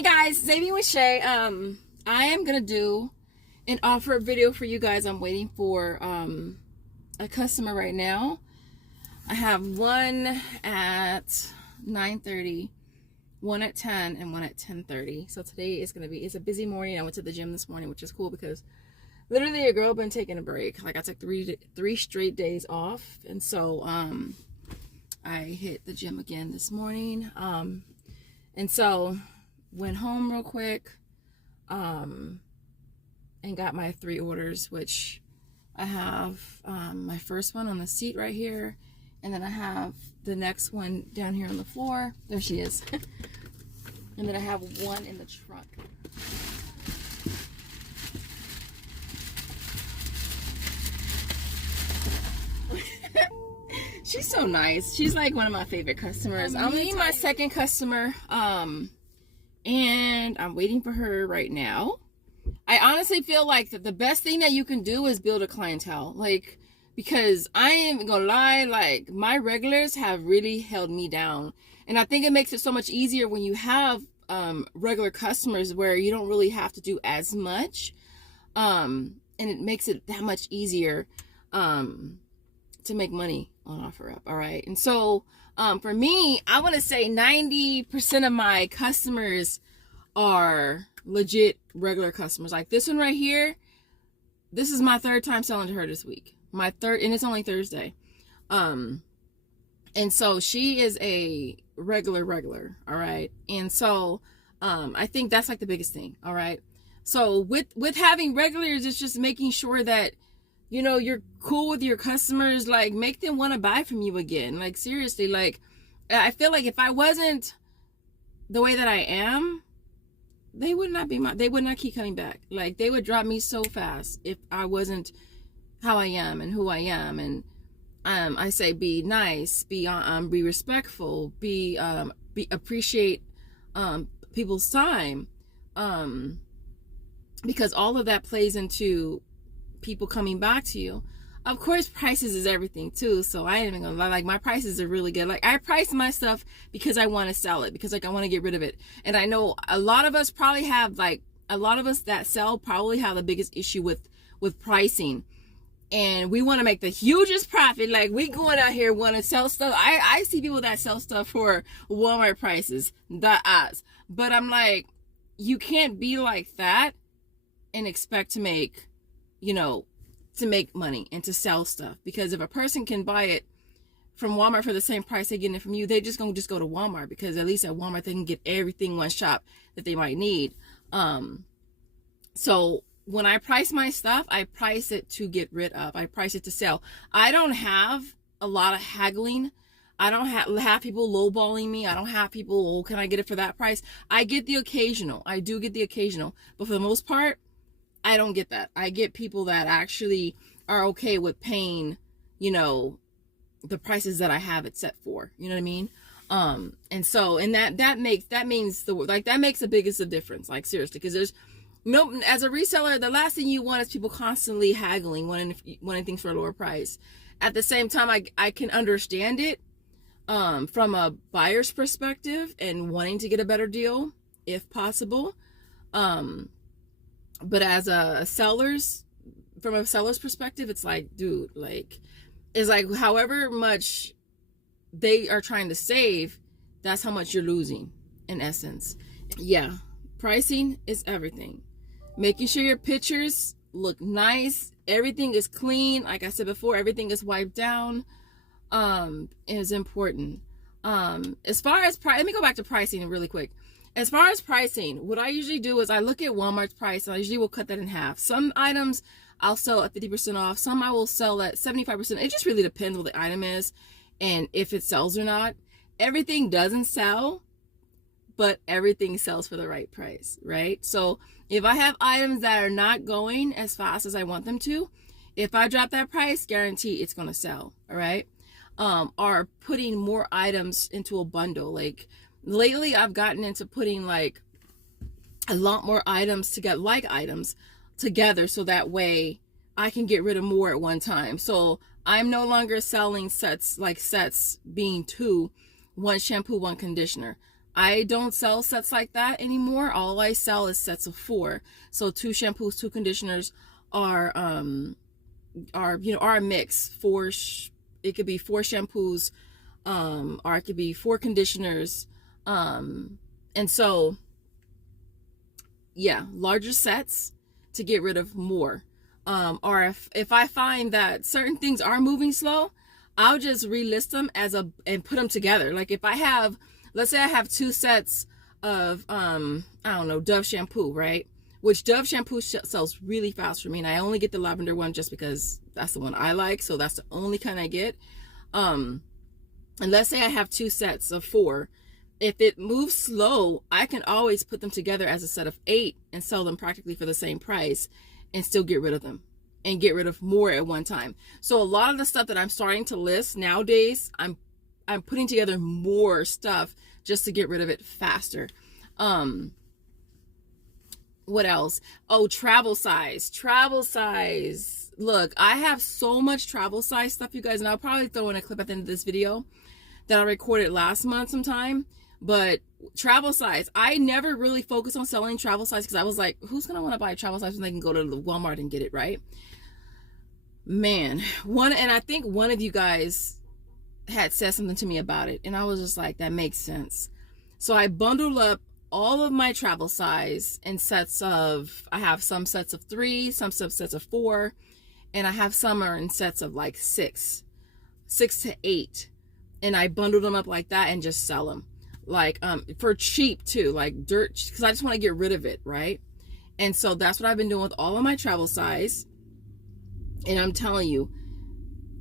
Hey guys, Xavier with Shay. I am gonna do an offer video for you guys. I'm waiting for a customer right now. I have one at 9:30, one at 10, and one at 10:30. So today is it's a busy morning. I went to the gym this morning, which is cool because literally a girl been taking a break. Like I took three straight days off, and so I hit the gym again this morning. And so went home real quick and got my 3 orders, which I have my first one on the seat right here, and then I have the next one down here on the floor. There she is. And then I have one in the trunk. She's so nice. She's like one of my favorite customers. I'm meeting my second customer, and I'm waiting for her right now. I honestly feel like the best thing that you can do is build a clientele, like, because I ain't gonna lie, like my regulars have really held me down, and I think it makes it so much easier when you have regular customers where you don't really have to do as much, and it makes it that much easier to make money on OfferUp. All right. And so for me, I want to say 90% of my customers are legit regular customers. Like this one right here, this is my 3rd time selling to her this week. My 3rd, and it's only Thursday. And so she is a regular. All right. And so I think that's like the biggest thing. All right. So with having regulars, it's just making sure that, you know, you're cool with your customers, like make them want to buy from you again. Like seriously, like I feel like if I wasn't the way that I am, they would not keep coming back. Like they would drop me so fast if I wasn't how I am and who I am. And I say be nice, be respectful, be appreciate people's time, because all of that plays into people coming back to you. Of course, prices is everything too, so I ain't even gonna lie, like my prices are really good. Like I price my stuff because I want to sell it, because like I want to get rid of it. And I know a lot of us probably have, like a lot of us that sell probably have the biggest issue with pricing, and we want to make the hugest profit. Like we going out here want to sell stuff. I see people that sell stuff for Walmart prices, the odds. But I'm like, you can't be like that and expect to make, you know, to make money and to sell stuff. Because if a person can buy it from Walmart for the same price they're getting it from you, they just gonna go to Walmart, because at least at Walmart they can get everything one shop that they might need. So when I price my stuff, I price it to get rid of. I price it to sell. I don't have a lot of haggling. I don't have people lowballing me. I don't have people, oh, can I get it for that price? I get the occasional. I do get the occasional. But for the most part, I don't get that. I get people that actually are okay with paying, you know, the prices that I have it set for. You know what I mean? And so, and that makes the biggest of difference. Like seriously, because there's no, as a reseller, the last thing you want is people constantly haggling, wanting things for a lower price. At the same time, I can understand it from a buyer's perspective and wanting to get a better deal if possible. But as from a seller's perspective, it's like, dude, like, it's like however much they are trying to save, that's how much you're losing in essence. Yeah, pricing is everything. Making sure your pictures look nice, everything is clean. Like I said before, everything is wiped down, is important. As far as let me go back to pricing really quick. As far as pricing, what I usually do is I look at Walmart's price, and I usually will cut that in half. Some items I'll sell at 50% off. Some I will sell at 75%. It just really depends what the item is and if it sells or not. Everything doesn't sell, but everything sells for the right price, right? So if I have items that are not going as fast as I want them to, if I drop that price, guarantee it's going to sell, all right? Or putting more items into a bundle. Like lately I've gotten into putting like a lot more items together, so that way I can get rid of more at one time. So I'm no longer selling sets being 2, 1 shampoo, 1 conditioner. I don't sell sets like that anymore. All I sell is sets of 4. So 2 shampoos, 2 conditioners are a mix. It could be 4 shampoos, or it could be 4 conditioners. And so yeah, larger sets to get rid of more. Or if I find that certain things are moving slow, I'll just relist them and put them together. Like if I have, let's say I have 2 sets of I don't know, Dove shampoo, right? Which Dove shampoo sells really fast for me, and I only get the lavender one just because that's the one I like, so that's the only kind I get. And let's say I have 2 sets of 4. If it moves slow, I can always put them together as a set of 8 and sell them practically for the same price and still get rid of them and get rid of more at one time. So a lot of the stuff that I'm starting to list nowadays, I'm putting together more stuff just to get rid of it faster. What else? Oh, travel size. Look, I have so much travel size stuff, you guys, and I'll probably throw in a clip at the end of this video that I recorded last month sometime. But travel size, I never really focused on selling travel size because I was like, who's gonna want to buy travel size when they can go to the Walmart and get it, right? Man, and I think one of you guys had said something to me about it, and I was just like, that makes sense. So I bundled up all of my travel size in sets of, I have some sets of 3, some sets of 4, and I have some are in sets of like 6 to 8, and I bundled them up like that and just sell them. Like for cheap too, like dirt, because I just want to get rid of it, right? And so that's what I've been doing with all of my travel size. And I'm telling you,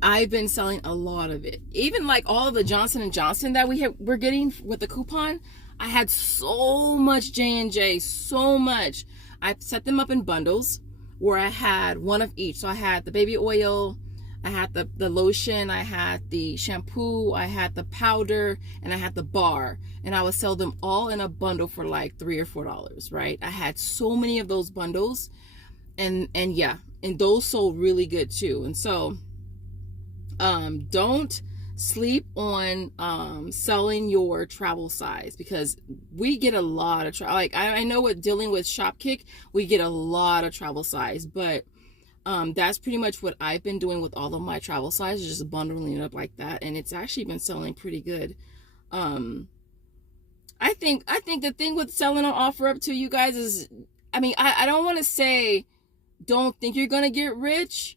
I've been selling a lot of it. Even like all of the Johnson & Johnson that we're getting with the coupon, I had so much J&J, so much. I set them up in bundles where I had one of each. So I had the baby oil, I had the lotion, I had the shampoo, I had the powder, and I had the bar. And I would sell them all in a bundle for like $3 or $4, right? I had so many of those bundles. And yeah, and those sold really good too. And so don't sleep on selling your travel size, because we get a lot of like I know with dealing with Shopkick, we get a lot of travel size, but that's pretty much what I've been doing with all of my travel size, just bundling it up like that, and it's actually been selling pretty good. I think the thing with selling on OfferUp to you guys is, I mean, I don't want to say don't think you're gonna get rich,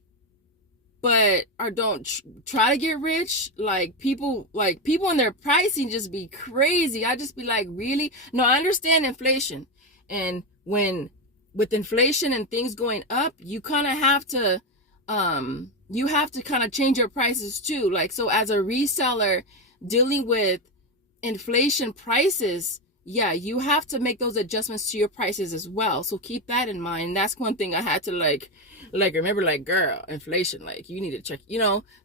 but or don't try to get rich. Like people in their pricing just be crazy. I just be like, really? No, I understand inflation, and with inflation and things going up, you kind of have to kind of change your prices too. Like, so as a reseller dealing with inflation prices, yeah, you have to make those adjustments to your prices as well. So keep that in mind. That's one thing I had to like remember, like, girl, inflation, like you need to check,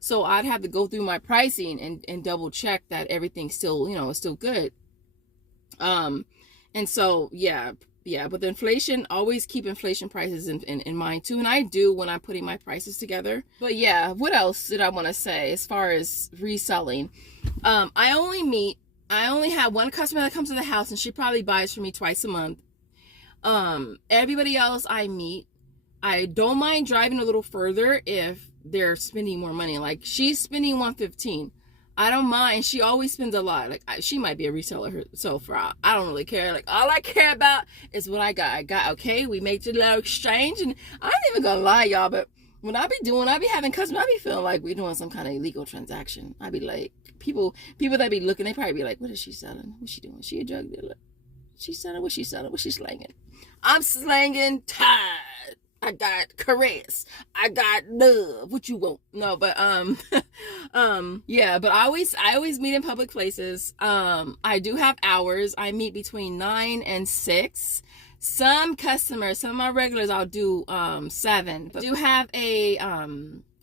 so I'd have to go through my pricing and double check that everything's still, is still good. And so yeah, but the inflation, always keep inflation prices in mind too. And I do when I'm putting my prices together. But yeah, what else did I want to say as far as reselling? I only have one customer that comes to the house, and she probably buys from me twice a month. Everybody else I meet, I don't mind driving a little further if they're spending more money. Like, she's spending $115. I don't mind. She always spends a lot. Like, she might be a reseller herself. I don't really care. Like, all I care about is what I got. Okay, we make the little exchange, and I ain't even gonna lie, y'all, but when I be having customers, I be feeling like we're doing some kind of illegal transaction. I be like, people that be looking, they probably be like, what is she selling? What's she doing? She a drug dealer? She's selling? What's she selling? What's she slanging? I'm slanging Tide. I got caress. I got love. What you want? No, but yeah, but I always meet in public places. I do have hours. I meet between 9 and 6. Some customers, some of my regulars, I'll do 7. But I do have a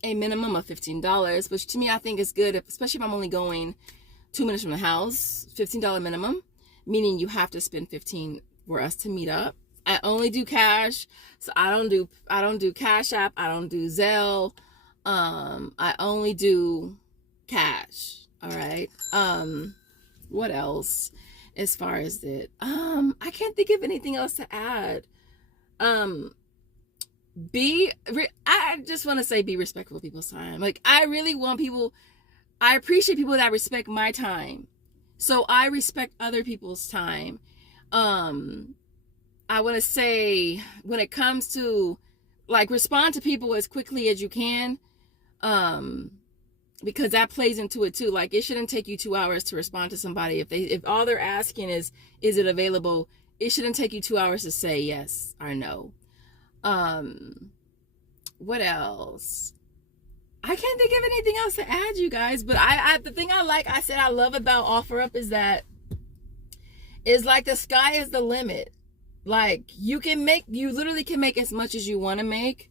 minimum of $15, which to me I think is good, especially if I'm only going 2 minutes from the house. $15 minimum, meaning you have to spend $15 for us to meet up. I only do cash, so I don't do Cash App. I don't do Zelle. I only do cash. All right. What else? as far as it. I can't think of anything else to add. I just want to say be respectful of people's time. Like, I really want people, I appreciate people that respect my time. So I respect other people's time. I want to say, when it comes to, like, respond to people as quickly as you can, because that plays into it too. Like, it shouldn't take you 2 hours to respond to somebody. If all they're asking is it available, it shouldn't take you 2 hours to say yes or no. What else? I can't think of anything else to add, you guys. But the thing I love about OfferUp is that is like the sky is the limit. Like, you literally can make as much as you want to make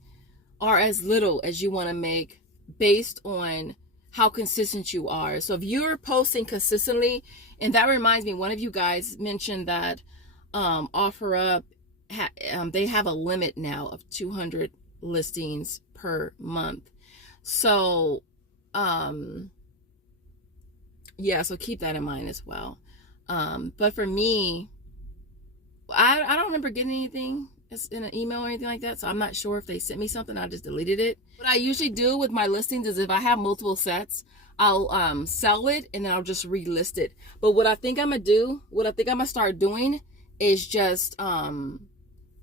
or as little as you want to make based on how consistent you are. So if you're posting consistently, and that reminds me, one of you guys mentioned that OfferUp, they have a limit now of 200 listings per month. So yeah, so keep that in mind as well. But for me, I don't remember getting anything in an email or anything like that, so I'm not sure if they sent me something. I just deleted it. What I usually do with my listings is, if I have multiple sets, I'll sell it and then I'll just relist it. But what I think I'm gonna start doing is just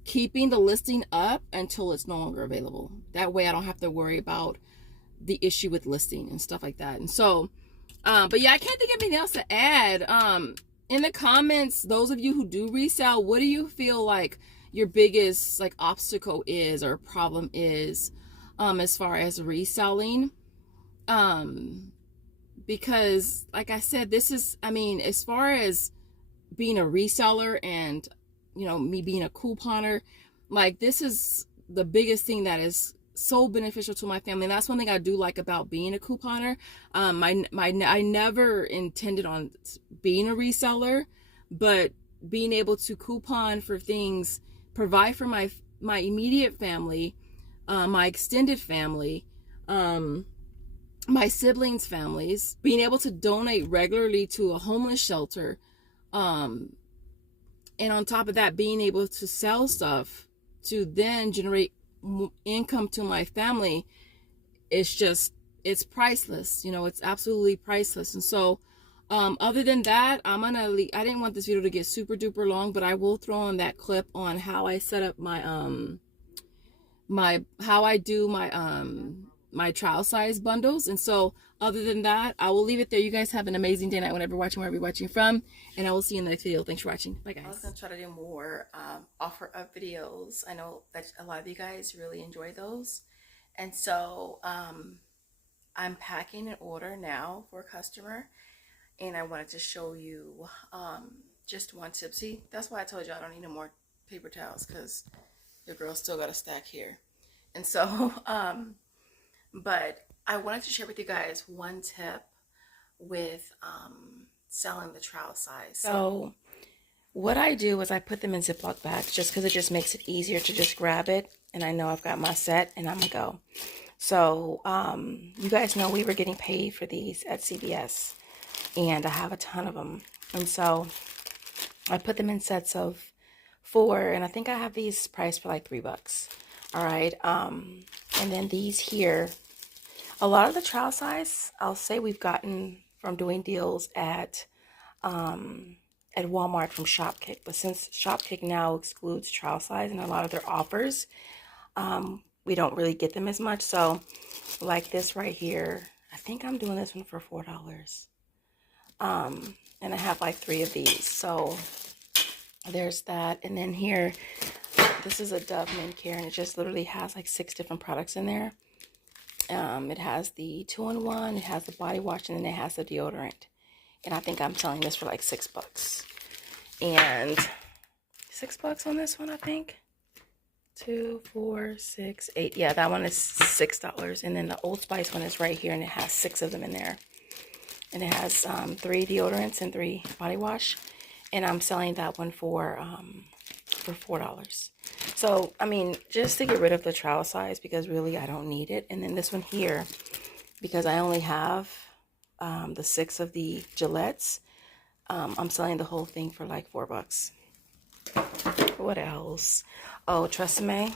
keeping the listing up until it's no longer available. That way I don't have to worry about the issue with listing and stuff like that. And so but yeah, I can't think of anything else to add. In the comments, those of you who do resell, what do you feel like your biggest like obstacle is or problem is as far as reselling? Because like I said, this is, I mean, as far as being a reseller and, you know, me being a couponer, like, this is the biggest thing that is so beneficial to my family. And that's one thing I do like about being a couponer. I never intended on being a reseller, but being able to coupon for things, provide for my immediate family, my extended family, my siblings' families, being able to donate regularly to a homeless shelter, and on top of that, being able to sell stuff to then generate income to my family, it's priceless. You know, it's absolutely priceless. And so other than that, I didn't want this video to get super duper long, but I will throw on that clip on how I set up my how I do my trial size bundles. And so other than that, I will leave it there. You guys have an amazing day night whenever you're watching, wherever you're watching from, and I will see you in the next video. Thanks for watching. Bye, guys. I was gonna try to do more OfferUp videos. I know that a lot of you guys really enjoy those, and so I'm packing an order now for a customer, and I wanted to show you just one tip. See, that's why I told you I don't need no more paper towels, because your girl still got a stack here. And so but I wanted to share with you guys one tip with selling the trial size. So what I do is I put them in Ziploc bags just because it just makes it easier to just grab it. And I know I've got my set and I'm gonna go. So you guys know we were getting paid for these at CVS, and I have a ton of them. And so I put them in sets of 4, and I think I have these priced for like $3. All right. And then these here, a lot of the trial size, I'll say we've gotten from doing deals at Walmart from Shopkick. But since Shopkick now excludes trial size in a lot of their offers, we don't really get them as much. So like this right here, I think I'm doing this one for $4. And I have like 3 of these. So there's that. And then here, this is a Dove Men Care, and it just literally has like 6 different products in there. It has the 2-in-1, it has the body wash, and then it has the deodorant. And I think I'm selling this for like $6. And $6 on this one, I think. 2, 4, 6, 8. Yeah, that one is $6. And then the Old Spice one is right here, and it has 6 of them in there. And it has 3 deodorants and 3 body wash. And I'm selling that one for $4. So, I mean, just to get rid of the trial size, because really I don't need it. And then this one here, because I only have the 6 of the Gillettes, I'm selling the whole thing for like $4. What else? Oh, Tresemme.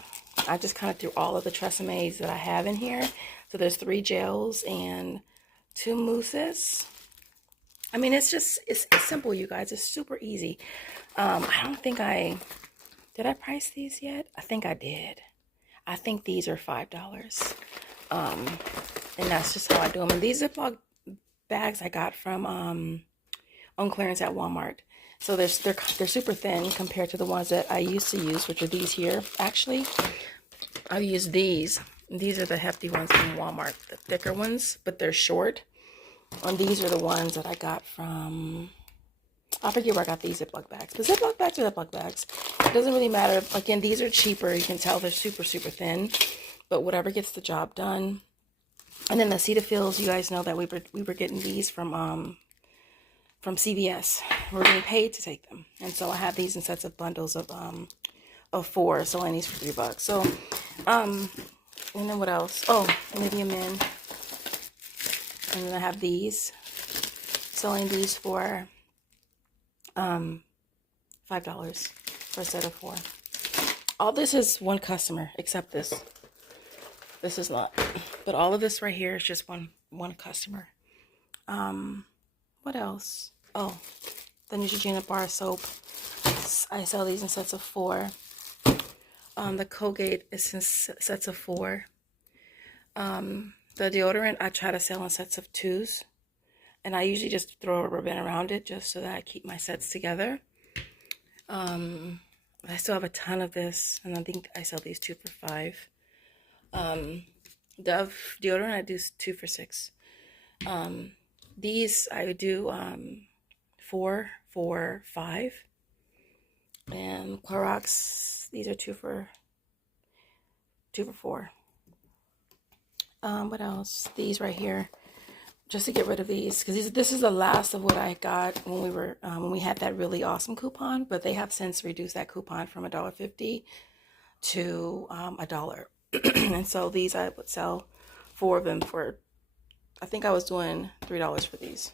I just kind of threw all of the Tresemmes that I have in here. So there's 3 gels and 2 mousses. I mean, it's simple, you guys. It's super easy. I don't think did I price these yet? I think I did. I think these are $5. And that's just how I do them. And these Ziploc bags I got from on clearance at Walmart. So they're super thin compared to the ones that I used to use, which are these here. Actually, I use these. These are the hefty ones from Walmart, the thicker ones, but they're short. And these are the ones that I got from, I forget where I got these Ziploc bags. But Ziploc bags are Ziploc bags. It doesn't really matter. Again, these are cheaper. You can tell they're super, super thin. But whatever gets the job done. And then the Cetaphils, you guys know that we were getting these from CVS. We're getting paid to take them. And so I have these in sets of bundles of 4, selling these for $3. So, and then what else? Oh, Medium Men. And then I have these, selling these for $5 for a set of 4. All this is one customer, except this. This is not. But all of this right here is just one customer. What else? Oh, the Neutrogena bar soap. I sell these in sets of 4. The Colgate is in sets of 4. The deodorant I try to sell in sets of 2s. And I usually just throw a rubber band around it just so that I keep my sets together. I still have a ton of this, and I think I sell these 2 for $5. Dove deodorant I do 2 for $6. These I do 4 for $5. And Clorox, these are 2 for $4. What else? These right here, just to get rid of these, because this is the last of what I got when we had that really awesome coupon, but they have since reduced that coupon from $1.50 to $1. And so these I would sell 4 of them for, I think I was doing $3 for these,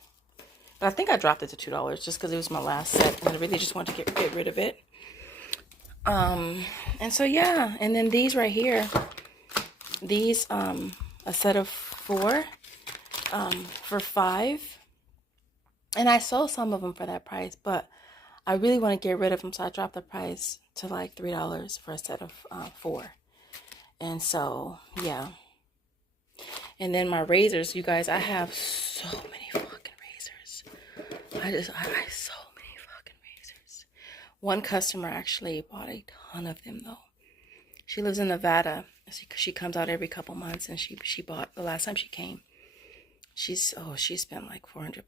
but I think I dropped it to $2 just because it was my last set, and I really just wanted to get rid of it. And so yeah, and then these right here, these a set of 4 for $5, and I sold some of them for that price, but I really want to get rid of them, so I dropped the price to like $3 for a set of 4. And so yeah. And then my razors, you guys, I have so many fucking razors. I have so many fucking razors. One customer actually bought a ton of them though. She lives in Nevada. She comes out every couple months, and she bought, the last time she came, she spent like $400,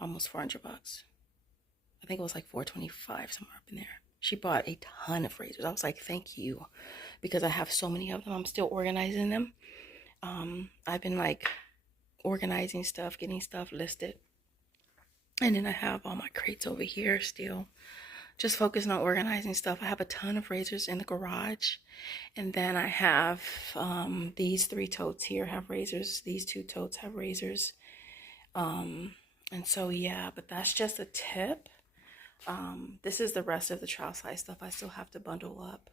almost $400. I think it was like $425, somewhere up in there. She bought a ton of razors. I was like, thank you, because I have so many of them. I'm still organizing them. I've been like organizing stuff, getting stuff listed, and then I have all my crates over here still, just focusing on organizing stuff. I have a ton of razors in the garage, and then I have these 3 totes here have razors. These 2 totes have razors. And so yeah, but that's just a tip. This is the rest of the trial size stuff I still have to bundle up.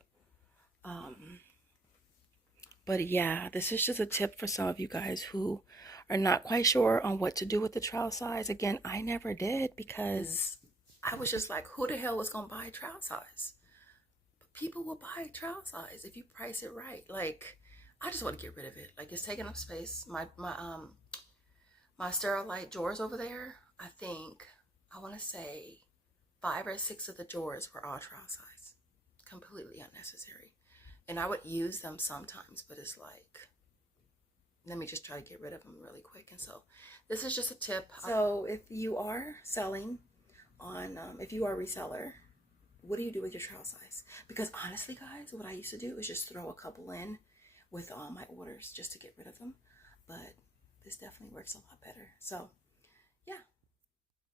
But yeah, this is just a tip for some of you guys who are not quite sure on what to do with the trial size. Again, I never did, because I was just like, who the hell was gonna buy trial size? But people will buy trial size if you price it right. Like, I just want to get rid of it. Like, it's taking up space. My Sterilite drawers over there, I think, I want to say 5 or 6 of the drawers were all trial size. Completely unnecessary. And I would use them sometimes, but it's like, let me just try to get rid of them really quick. And so this is just a tip. So if you are selling on, if you are a reseller, what do you do with your trial size? Because honestly, guys, what I used to do is just throw a couple in with all my orders just to get rid of them. But this definitely works a lot better. So